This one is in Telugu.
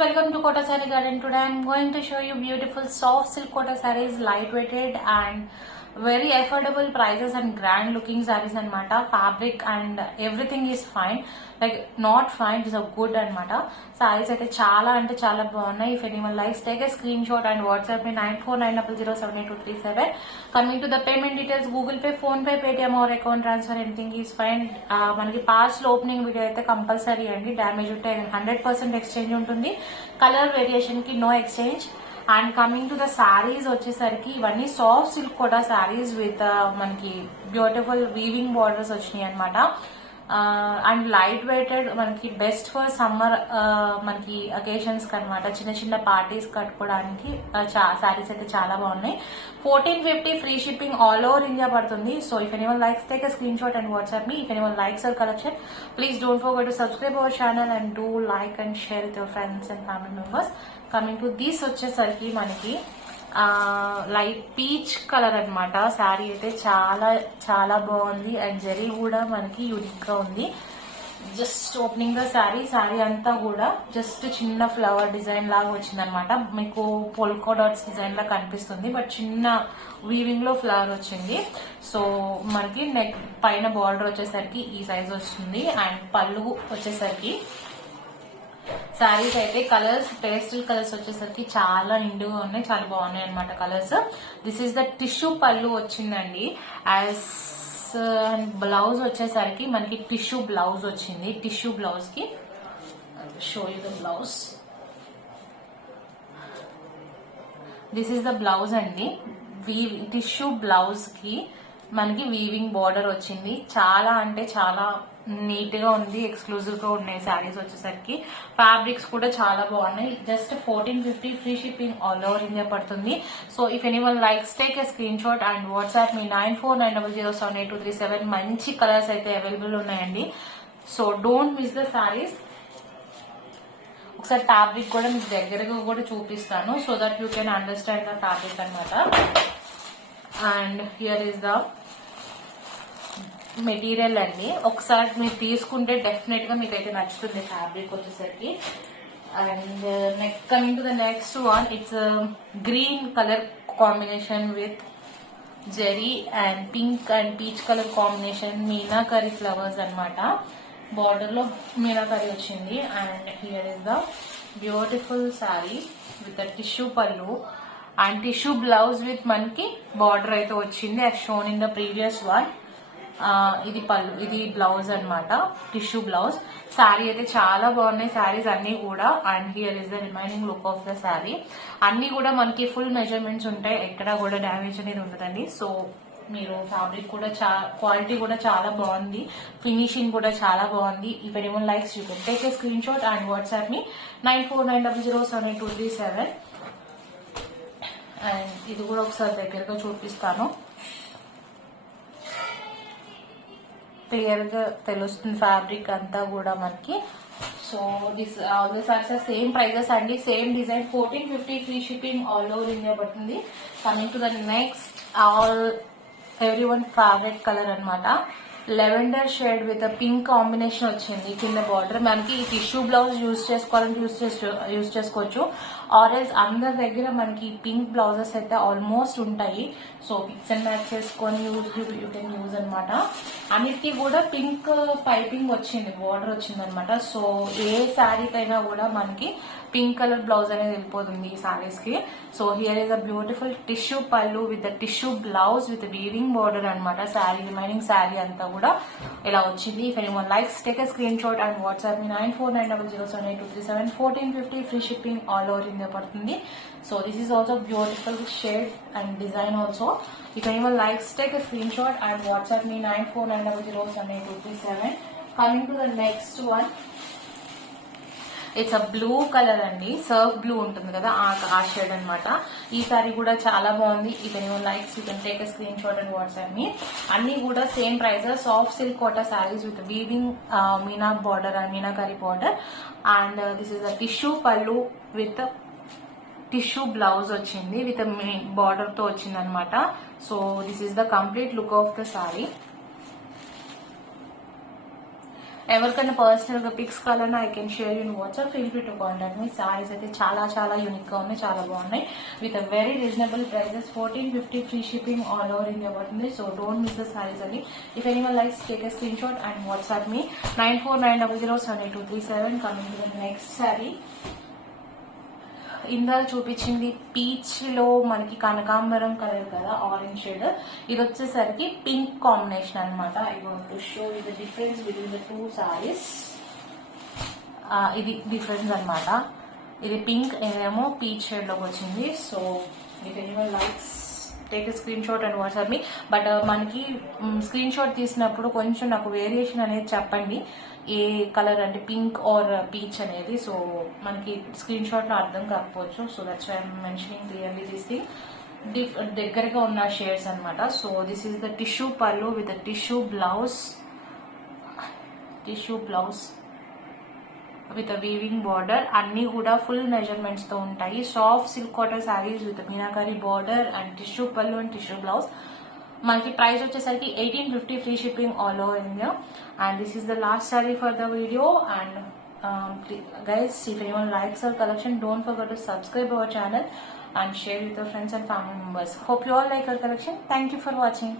welcome to Kota Saree Garden. Today I am going to show you beautiful soft silk Kota sarees, lightweighted and very affordable prices and grand looking sarees anamata. Fabric and everything is fine, like not fine, it is a good anamata. Sarees aithe chaala ante chaala baagunayi. If anyone likes, take a screenshot and WhatsApp me 9490078237. Coming to the payment details, Google Pay, Phone Pay, Paytm or account transfer, anything is fine. మనకి పాస్ట్ లో ఓపెనింగ్ వీడియో అయితే కంపల్సరీ అండి. డ్యామేజ్ ఉంటే 100% ఎక్స్చేంజ్ ఉంటుంది. కలర్ వేరియేషన్ కి no exchange. And coming to the saris వచ్చేసరికి ఇవన్నీ సాఫ్ట్ సిల్క్ కూడా శారీస్ విత్ మనకి బ్యూటిఫుల్ వీవింగ్ బార్డర్స్ వచ్చినాయి అనమాట. అండ్ లైట్ వెయిటెడ్, మనకి బెస్ట్ ఫర్ సమ్మర్ మనకి అకేషన్స్ కి అనమాట. చిన్న చిన్న పార్టీస్ కట్టుకోవడానికి శారీస్ అయితే చాలా బాగున్నాయి. 1450 free shipping all over India పడుతుంది. So if anyone likes, take a screenshot and WhatsApp me. If anyone likes our collection, please don't forget to subscribe our channel and do like and share with your friends and family members. Coming to this వచ్చేసరికి మనకి లైట్ పీచ్ కలర్ అనమాట. శారీ అయితే చాలా చాలా బాగుంది అండ్ జరీ కూడా మనకి యూనిక్ గా ఉంది. జస్ట్ ఓపెనింగ్ ద శారీ అంతా కూడా జస్ట్ చిన్న ఫ్లవర్ డిజైన్ లాగా వచ్చింది అనమాట. మీకు పోల్కో డాట్స్ డిజైన్ లా కనిపిస్తుంది, బట్ చిన్న వీవింగ్ లో ఫ్లవర్ వచ్చింది. సో మనకి నెక్ పైన బార్డర్ వచ్చేసరికి ఈ సైజ్ వస్తుంది. అండ్ పళ్ళు వచ్చేసరికి శారీస్ అయితే కలర్స్, పేస్టల్ కలర్స్ వచ్చేసరికి చాలా నిండుగా ఉన్నాయి, చాలా బాగున్నాయి అనమాట colours. This is the tissue పళ్ళు వచ్చిందండి. యాజ్ బ్లౌజ్ వచ్చేసరికి మనకి టిష్యూ బ్లౌజ్ వచ్చింది. టిష్యూ బ్లౌజ్ కి show you the blouse. This is the blouse అండి. టిష్యూ బ్లౌజ్ కి మనకి వీవింగ్ బార్డర్ వచ్చింది. చాలా అంటే చాలా నీట్ గా ఉంది, ఎక్స్క్లూజివ్ గా ఉన్నాయి శారీస్ వచ్చేసరికి. ఫ్యాబ్రిక్స్ కూడా చాలా బాగున్నాయి. Just 1450 free shipping all over India పడుతుంది. So if anyone likes, take a screenshot and WhatsApp me 9490078237. మంచి కలర్స్ అయితే అవైలబుల్ ఉన్నాయండి. So don't miss the saris. ఒకసారి ఫ్యాబ్రిక్ కూడా మీకు దగ్గరగా కూడా చూపిస్తాను, so that you can understand the fabric అనమాట. And here is the material అండి. ఒకసారి మీరు తీసుకుంటే డెఫినెట్ గా మీకు అయితే నచ్చుతుంది ఫ్యాబ్రిక్ వచ్చేసరికి. And next coming to the next one, it's green colour combination with zari and pink and peach colour combination, meenakari flowers అనమాట. బార్డర్ లో మీనాకరీ వచ్చింది. And here is the beautiful sari with the tissue pallu and tissue blouse with మనకి బార్డర్ అయితే వచ్చింది, as shown in the previous one. ఇది పళ్ళు, ఇది బ్లౌజ్ అనమాట, టిష్యూ బ్లౌజ్. శారీ అయితే చాలా బాగున్నాయి శారీస్ అన్ని కూడా. And here is the remaining look of the sari. అన్ని కూడా మనకి ఫుల్ మెజర్మెంట్స్ ఉంటాయి, ఎక్కడా కూడా డ్యామేజ్ అనేది ఉండదండి. సో మీరు ఫ్యాబ్రిక్ కూడా క్వాలిటీ కూడా చాలా బాగుంది, ఫినిషింగ్ కూడా చాలా బాగుంది. If anyone likes, you can take a screen shot and WhatsApp me 9490078237. And ఇది కూడా ఒకసారి దగ్గరగా చూపిస్తాను, క్లియర్ గా తెలుస్తుంది ఫ్యాబ్రిక్ అంతా కూడా మనకి. So this all this are same prices అండి, same design. 1450 free shipping all over India పడుతుంది. Coming to the next, all everyone favourite colour అనమాట. Lavender shade with pink combination వచ్చింది కింద బార్డర్. మనకి ఈ టిష్యూ బ్లౌజ్ యూజ్ చేసుకోవాలంటే యూజ్ చేసుకోవచ్చు, ఆరెంజ్ అందరి దగ్గర మనకి పింక్ బ్లౌజెస్ అయితే ఆల్మోస్ట్ ఉంటాయి. సో మిక్స్ అండ్ మ్యాచ్ చేసుకొని యూ కెన్ యూజ్ అనమాట. అన్నిటికీ కూడా పింక్ పైపింగ్ వచ్చింది, బార్డర్ వచ్చింది అనమాట. సో ఏ శారీకైనా కూడా మనకి పింక్ కలర్ బ్లౌజ్ అనేది వెళ్ళిపోతుంది ఈ శారీస్ కి. So here is a beautiful tissue pallu with the tissue blouse with weaving border అనమాట. శారీ రిమైనింగ్ శారీ అంతా కూడా ఇలా వచ్చింది. If anyone likes, take a screenshot and WhatsApp me 9490078237. 1450 free shipping all over India పడుతుంది. So this is also beautiful shade and design also. If anyone likes, take a screenshot and WhatsApp me 9490078237. Coming to the next one, it's a blue colour అండి, సర్ఫ్ బ్లూ ఉంటుంది కదా ఆ షేడ్ అనమాట. ఈ సారీ కూడా చాలా బాగుంది. If anyone likes, you can take a screenshot and WhatsApp me. అన్ని కూడా same prices, soft silk Kota saris with weaving meena border and meenakari border. And this is a tissue pallu with tissue blouse వచ్చింది, విత్ బార్డర్ తో వచ్చింది అనమాట. So this is the complete look of the sari. ఎవరికైనా పర్సనల్ గా పిక్స్ కావాలన్నా I can share in WhatsApp. Feel free to contact మీ. సారీస్ అయితే చాలా చాలా యూనిక్ గా ఉన్నాయి, చాలా బాగున్నాయి. With a very reasonable prices. 1450 free shipping all over India పడుతుంది. So don't miss the saris అండి. If anyone likes take a screenshot and WhatsApp me 9490078237. Coming to the next sari. ఇందాక చూపించింది పీచ్ లో మనకి కనకాంబరం కలర్ కదా, ఆరెంజ్ షేడ్. ఇది వచ్చేసరికి పింక్ కాంబినేషన్ అనమాట. I want to show you the difference between the two saris. ఇది డిఫరెన్స్ అనమాట. ఇది పింక్, ఇదేమో పీచ్ షేడ్ లోకి వచ్చింది. So if anyone likes take screenshot and WhatsApp me. But మనకి స్క్రీన్ షాట్ తీసినప్పుడు కొంచెం నాకు వేరియేషన్ అనేది చెప్పండి, ఏ కలర్ అంటే పింక్ ఆర్ పీచ్ అనేది. సో మనకి స్క్రీన్ షాట్ లో అర్థం కాకపోవచ్చు. So that's why I'm mentioning clearly this thing. దగ్గరగా ఉన్న షేడ్స్ అనమాట. So this is the tissue pallu with tissue blouse with weaving border. అన్ని కూడా ఫుల్ మెజర్మెంట్స్ తో ఉంటాయి. Soft silk cotton saris with meenakari border and tissue pallu and tissue blouse. మనకి ప్రైస్ వచ్చేసరికి 1850 free shipping all over India. And this is the last sorry for the video. And guys, if anyone likes our collection, don't forget to subscribe our channel and share with your friends and family members. Hope you all like our collection. Thank you for watching.